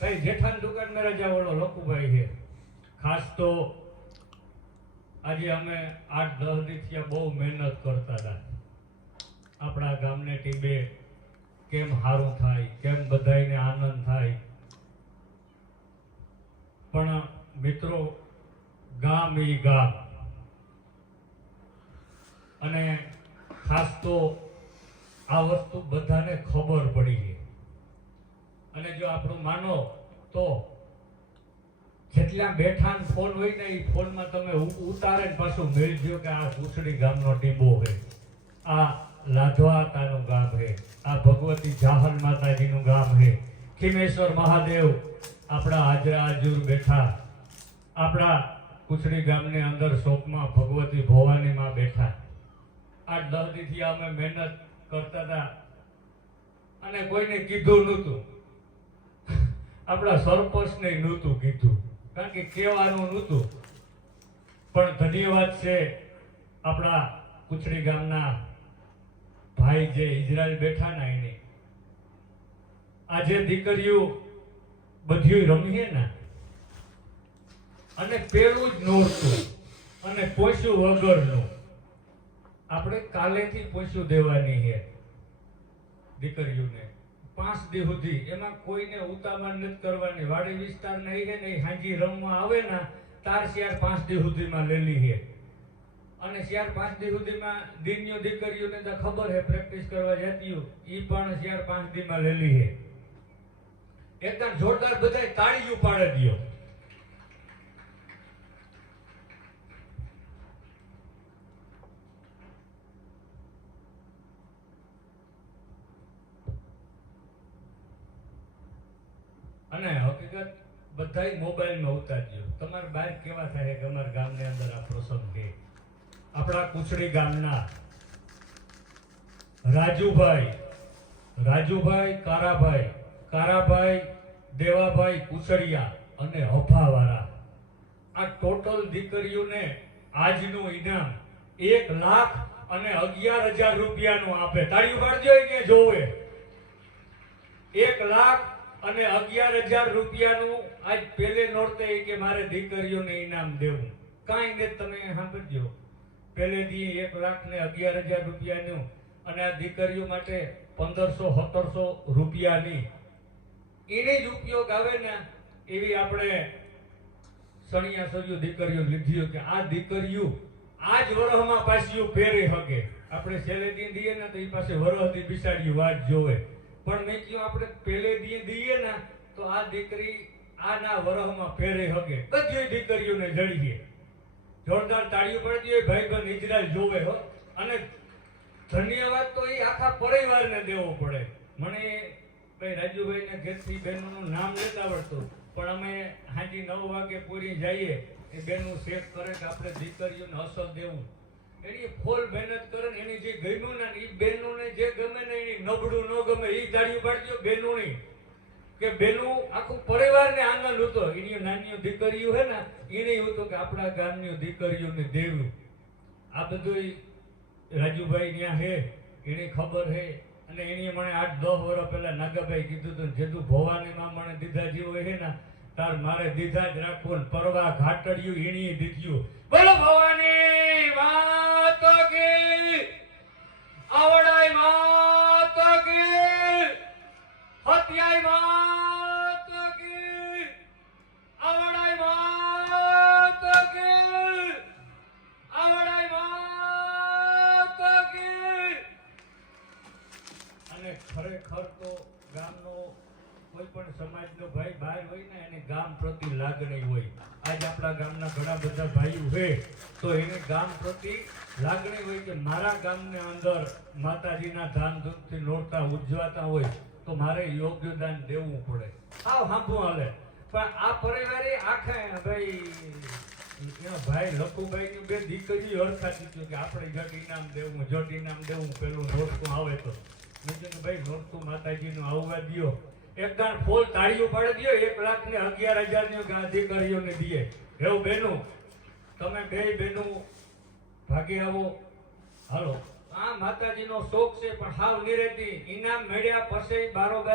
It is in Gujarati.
ભાઈ જેઠાન દુકાન મેં રજાવાળો લખુભાઈ છે. ખાસ તો આજે અમે 8-10 દિવસથી બહુ મહેનત કરતા હતા આપણા ગામને ટીબે કેમ સારું થાય, કેમ બધાને આનંદ થાય. પણ મિત્રો, ગામ ઈ ગામ, અને ખાસ તો આ વસ્તુ બધાને ખબર પડી છે. અને જો આપણું માનો તો જેટલા બેઠા ફોન હોય ને એ ફોનમાં તમે ઉતારે ને પાછું મેળજો કે આ કુસડી ગામનો ટીંબો છે, આ લાધવાતાનું ગામ છે, આ ભગવતી જાહલ માતાજીનું ગામ છે, ખીમેશ્વર મહાદેવ આપણા હાજરા હાજુર બેઠા, આપણા કુસડી ગામની અંદર શોકમાં ભગવતી ભવાની માં બેઠા. 8-10 દિવસથી અમે મહેનત કરતા હતા અને કોઈને કીધું નહોતું, આપણા સરપંચને નહોતું કીધું, કારણ કે કહેવાનું નહોતું. પણ ધન્યવાદ છે આપણા કુચડી ગામના ભાઈ જે ઇઝરાયલ બેઠા ના એને. આજે દીકરીઓ બધી રમીએ ને, અને પેલું જ નોરતું અને પોસ્યું વગરનું આપણે કાલેથી પોસ્યું દેવાની છે દીકરીઓને 5 દી સુધી. એમાં કોઈને ઉતાવળ નથી કરવાની. વાડી વિસ્તાર નહીં છે ને, હાંજી રમવા આવે ને તાર શિયાર 5 દી સુધીમાં લેલી છે. અને શિયાર 5 દી સુધીમાં દિનની દીકરીઓને તો ખબર છે પ્રેક્ટિસ કરવા જતી, ઈ પણ શિયાર 5 દીમાં લેલી છે. એકદમ જોરદાર બધાય તાળીઓ પાડે દિયો. અને હકીકત બધાય મોબાઈલમાં ઉતારજો. તમારે બહાર કેવા થાય કે અમારા ગામની અંદર આ પ્રસંગ છે. આપણા કુચડી ગામના રાજુભાઈ કારાભાઈ દેવાભાઈ કુચડિયા અને હફાવાળા, આ ટોટલ દીકરીઓને આજનું ઇનામ 1,11,000 રૂપિયાનું આપે. તાળીઓ પાડજો કે જોવે. 1,11,000 રૂપિયાનું આજ પહેલે નોરતે કે મારે દીકરીઓને ઇનામ દેવું. કાંઈ ને તમે સાંભળજો, પહેલે દી 1,11,000 રૂપિયાનું, અને આ દીકરીઓ માટે 1,500-1,700 રૂપિયાની એને જ ઉપયોગ આવે ને એવી આપણે સણિયા સળિયું દીકરીઓ લીધી કે આ દીકરીઓ આજ વરહમાં પાછી પહેરી શકે. આપણે છેલ્લે દી દઈએ ને તો એ પાસે વરહથી બિસાડી વાત જોવે. પણ મેં કહ્યું આપણે પહેલે દી દઈએ ને તો આ દીકરી આના વરહમાં પહેરી શકે. બધી દીકરીઓને જડીએ. જોરદાર તાળીઓ પડતી હોય ભાઈ બન ઇઝરાયલ જોવે હો. અને ધન્યવાદ તો એ આખા પરિવારને દેવો પડે. મને ભાઈ રાજુભાઈને ઘેરથી બહેનોનું નામ લેતા આવડતું, પણ અમે હાજી 9 વાગે પૂરી જઈએ એ બહેનું ચેક કરે કે આપણે દીકરીઓને અસર દેવું. એની ફૂલ મહેનત કરે ને, એની જે ગમ્યું ને એ બહેનોને જે ગમે ને એની નબળું ન ગમે એ તાળીઓ પાડજો બહેનોની, કે બહેનું આખું પરિવારને આનંદ હતો. એની નાની દીકરીઓ હે ને એને હતું કે આપણા ગામની દીકરીઓને દેવું. આ બધું રાજુભાઈ ત્યાં હે, એને ખબર હે. અને એની મને 8-10 વર્ષ પહેલા નાગાભાઈ કીધું હતું, જેતું ભવાનીમાં મને દીધા જેવું હે ને તાર મારે દીધા જ રાખવું. પરવા ઘાટડિયું એની દીધ્યું. બોલો ભવાની માતા કી, આવડાઈ માતા કી, હત્યાઈ માતા કી, આવડાઈ માતા કી, આવડાઈ માતા કી. અને ખરેખર તો ગામનો કોઈ પણ સમાજનો ભાઈ બહાર હોય ને એને ગામ પ્રતિ લાગણી હોય. આજ આપણા ગામના ઘણા બધા ભાઈઓ છે તો એને ગામ પ્રતિ લાગણી હોય કે મારા ગામની અંદર માતાજીના ધામધૂમથી નોરતા ઉજવાતા હોય તો મારે યોગદાન દેવું પડે. આવ હાંભું હાલે. પણ આ પરિવારે આખા ભાઈ લખુભાઈની 2 દીકરીઓ હરખાતી હતી કે આપણે જટ ઇનામ દેવું પેલું નોરતું આવે તો. મેં કીધું ભાઈ નોરતું માતાજીનું આવવા દો. એકદમ ફૂલ તાળીઓ પાડી દો. 1,11,000 દીકરીઓને દઈએ. એવું બેનું તમે 2 બેનું ભાગે આવો. હાલો, આ માતાજીનો શોખ છે પણ હાવ નિરેતી. ઇનામ મળ્યા પછી બારોબાર